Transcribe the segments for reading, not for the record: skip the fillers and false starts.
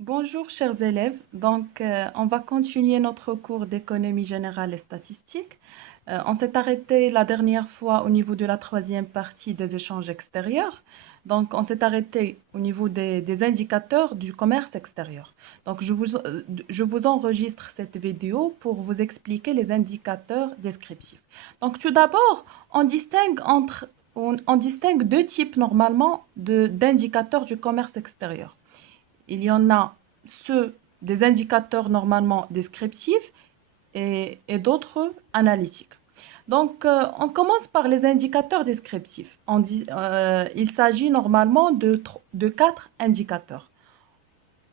Bonjour chers élèves, on va continuer notre cours d'économie générale et statistique. On s'est arrêté la dernière fois au niveau de la troisième partie des échanges extérieurs. Donc on s'est arrêté au niveau des indicateurs du commerce extérieur. Donc je vous enregistre cette vidéo pour vous expliquer les indicateurs descriptifs. Donc tout d'abord, on distingue deux types normalement d'indicateurs du commerce extérieur. Il y en a ceux des indicateurs normalement descriptifs et d'autres analytiques. On commence par les indicateurs descriptifs. Il s'agit normalement de quatre indicateurs.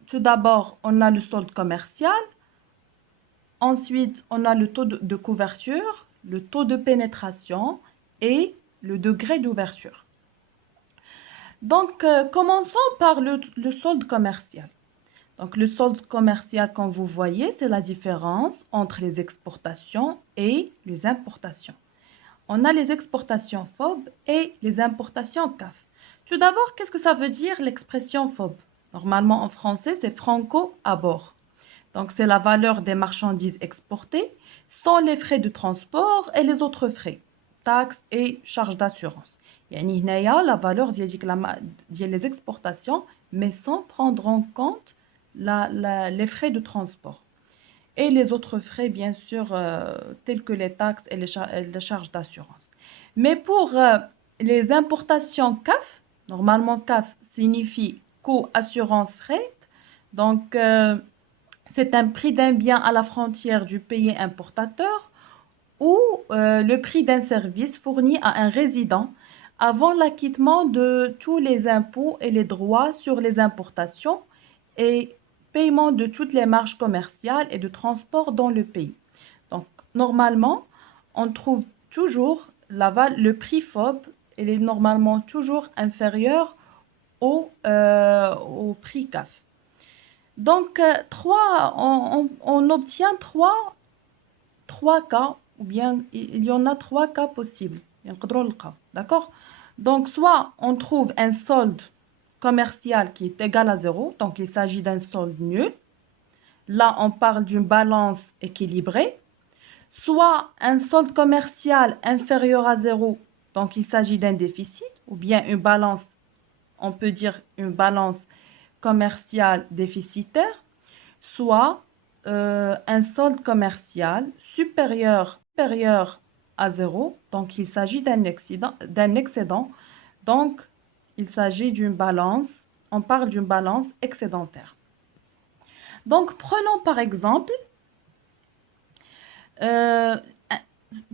Tout d'abord, on a le solde commercial. Ensuite, on a le taux de couverture, le taux de pénétration et le degré d'ouverture. Commençons par le solde commercial. Donc, le solde commercial, comme vous voyez, c'est la différence entre les exportations et les importations. On a les exportations FOB et les importations CAF. Tout d'abord, qu'est-ce que ça veut dire l'expression FOB? Normalement, en français, c'est franco à bord. Donc, c'est la valeur des marchandises exportées sans les frais de transport et les autres frais, taxes et charges d'assurance. يعني هنايا la valeur ديال les exportations, mais sans prendre en compte les frais de transport. Et les autres frais, bien sûr, tels que les taxes et les charges d'assurance. Mais pour les importations CAF, normalement CAF signifie coût, assurance, frais. C'est un prix d'un bien à la frontière du pays importateur ou le prix d'un service fourni à un résident avant l'acquittement de tous les impôts et les droits sur les importations et paiement de toutes les marges commerciales et de transport dans le pays. Donc, normalement, on trouve toujours le prix FOB, il est normalement toujours inférieur au prix CAF. On obtient trois cas, ou bien il y en a trois cas possibles. D'accord? Donc, soit on trouve un solde commercial qui est égal à 0, donc il s'agit d'un solde nul. Là, on parle d'une balance équilibrée. Soit un solde commercial inférieur à 0, donc il s'agit d'un déficit, ou bien une balance, on peut dire une balance commerciale déficitaire, soit un solde commercial supérieur à 0, donc il s'agit d'un excédent, donc il s'agit d'une balance, on parle d'une balance excédentaire. Donc prenons euh,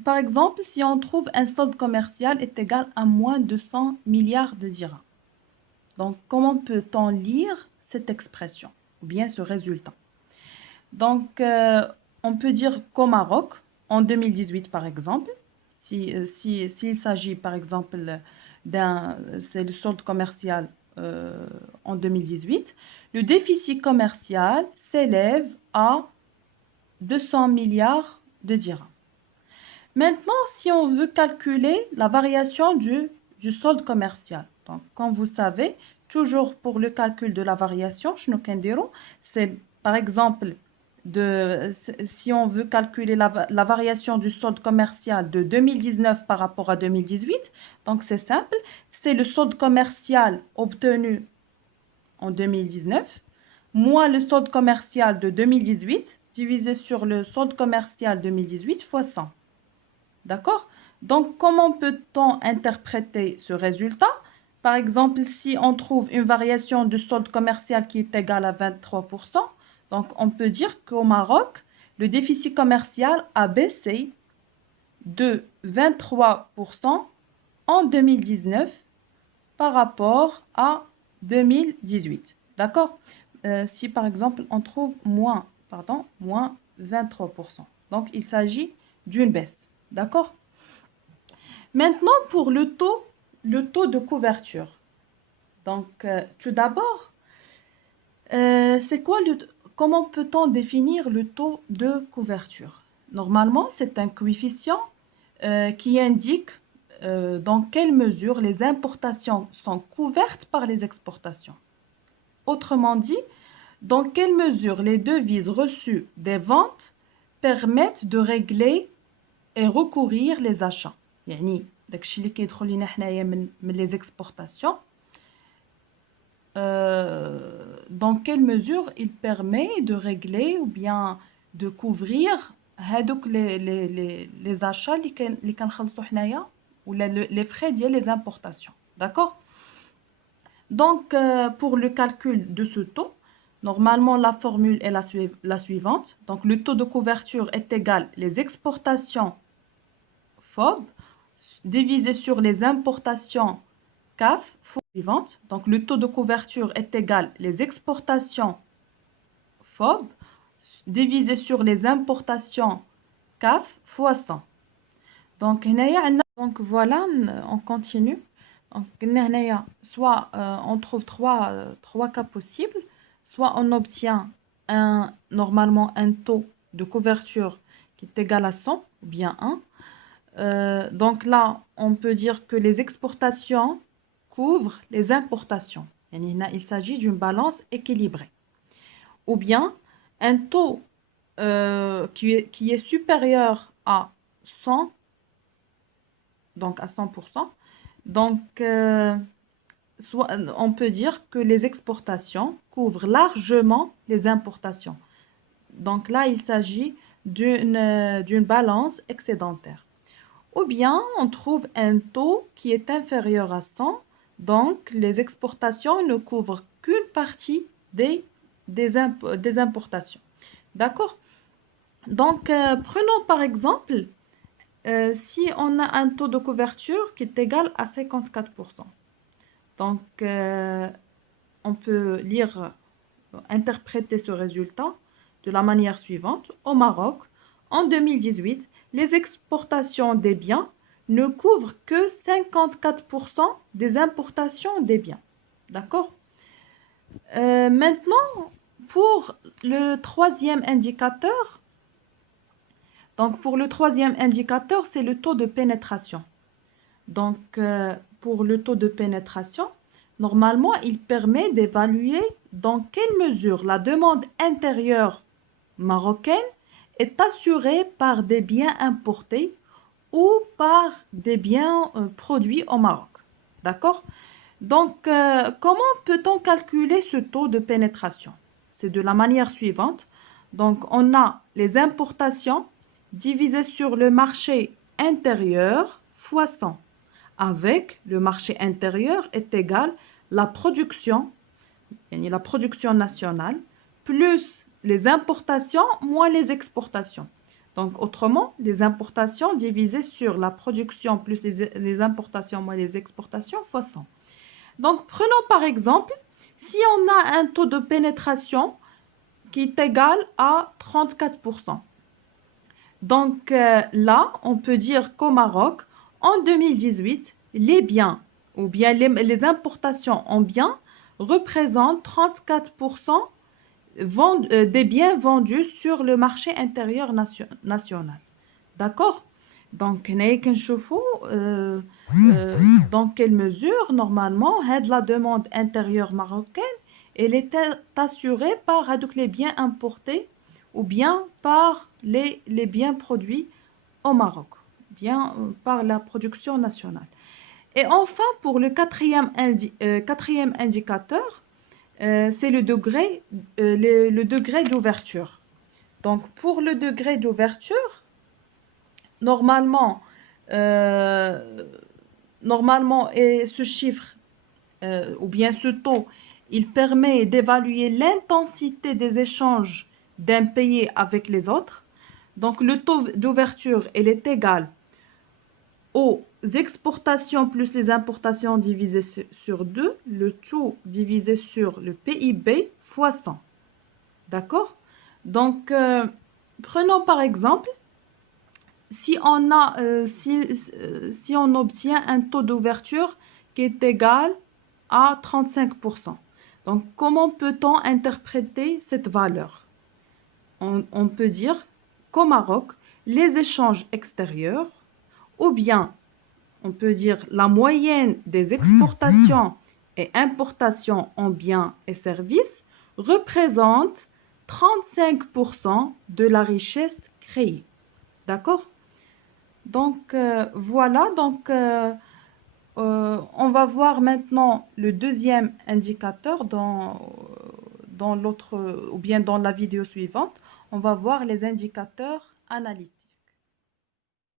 par exemple, si on trouve un solde commercial est égal à moins de 100 milliards de dirhams. Donc comment peut-on lire cette expression ou bien ce résultat? On peut dire qu'au Maroc, en 2018 par exemple, s'il s'agit par exemple c'est le solde commercial en 2018, le déficit commercial s'élève à 200 milliards de dirhams. Maintenant, si on veut calculer la variation du solde commercial, donc comme vous savez, toujours pour le calcul de la variation, c'est par exemple si on veut calculer la variation du solde commercial de 2019 par rapport à 2018, donc c'est simple, c'est le solde commercial obtenu en 2019 moins le solde commercial de 2018 divisé sur le solde commercial 2018 fois 100. D'accord? Donc, comment peut-on interpréter ce résultat? Par exemple, si on trouve une variation de solde commercial qui est égale à 23%, donc on peut dire qu'au Maroc, le déficit commercial a baissé de 23% en 2019 par rapport à 2018. D'accord? Si par exemple on trouve moins 23%. Donc il s'agit d'une baisse. D'accord? Maintenant pour le taux de couverture. Tout d'abord, comment peut-on définir le taux de couverture? Normalement, c'est un coefficient qui indique dans quelle mesure les importations sont couvertes par les exportations. Autrement dit, Dans quelle mesure les devises reçues des ventes permettent de régler et recourir les achats. يعني داكشي اللي كيدخل لينا حنايا من les exportations. Dans quelle mesure il permet de régler ou bien de couvrir هادوك les achats اللي كنخلصوا حنايا ولا les frais ديال les importations. D'accord? Donc pour le calcul de ce taux, normalement la formule est la suivante. Donc le taux de couverture est égal les exportations FOB divisé sur les importations CAF fois suivante. Donc le taux de couverture est égal les exportations FOB divisé sur les importations CAF fois 100. Donc voilà, on continue. Donc soit on trouve trois cas possibles, soit on obtient normalement un taux de couverture qui est égal à 100 ou bien 1. Donc là, on peut dire que les exportations couvrent les importations. Il s'agit d'une balance équilibrée. Ou bien un taux qui est supérieur à 100, donc à 100%. Donc, on peut dire que les exportations couvrent largement les importations. Donc là, il s'agit d'une balance excédentaire. Ou bien, on trouve un taux qui est inférieur à 100. Donc, les exportations ne couvrent qu'une partie des importations. D'accord? Donc, prenons par exemple, si on a un taux de couverture qui est égal à 54%. Donc, on peut interpréter ce résultat de la manière suivante. Au Maroc, en 2018, les exportations des biens ne couvrent que 54% des importations des biens. D'accord? Maintenant, pour le troisième indicateur, c'est le taux de pénétration. Donc, pour le taux de pénétration, normalement, il permet d'évaluer dans quelle mesure la demande intérieure marocaine est assurée par des biens importés ou par des biens produits au Maroc. D'accord? Donc, comment peut-on calculer ce taux de pénétration? C'est de la manière suivante. Donc, on a les importations divisées sur le marché intérieur fois 100. Avec le marché intérieur est égal la production nationale, plus les importations moins les exportations. Donc, autrement, les importations divisées sur la production plus les importations moins les exportations fois 100. Donc, prenons par exemple, si on a un taux de pénétration qui est égal à 34%. Donc, là, on peut dire qu'au Maroc, en 2018, les biens ou bien les importations en biens représentent 34% des biens vendus sur le marché intérieur national. D'accord? Donc, dans quelle mesure, normalement, la demande intérieure marocaine, elle est assurée par les biens importés ou bien par les biens produits au Maroc, bien par la production nationale. Et enfin, pour le quatrième indicateur, c'est le degré d'ouverture. Donc, pour le degré d'ouverture, normalement, ce chiffre ou bien ce taux, il permet d'évaluer l'intensité des échanges d'un pays avec les autres. Donc, le taux d'ouverture, il est égal aux exportations plus les importations divisées sur 2, le tout divisé sur le PIB fois 100. D'accord? Donc, prenons par exemple, si on obtient un taux d'ouverture qui est égal à 35%. Donc, comment peut-on interpréter cette valeur? On peut dire qu'au Maroc, les échanges extérieurs, ou bien on peut dire la moyenne des exportations et importations en biens et services représente 35% de la richesse créée. D'accord? Donc, voilà. Donc, on va voir maintenant le deuxième indicateur dans l'autre, ou bien dans la vidéo suivante. On va voir les indicateurs analytiques.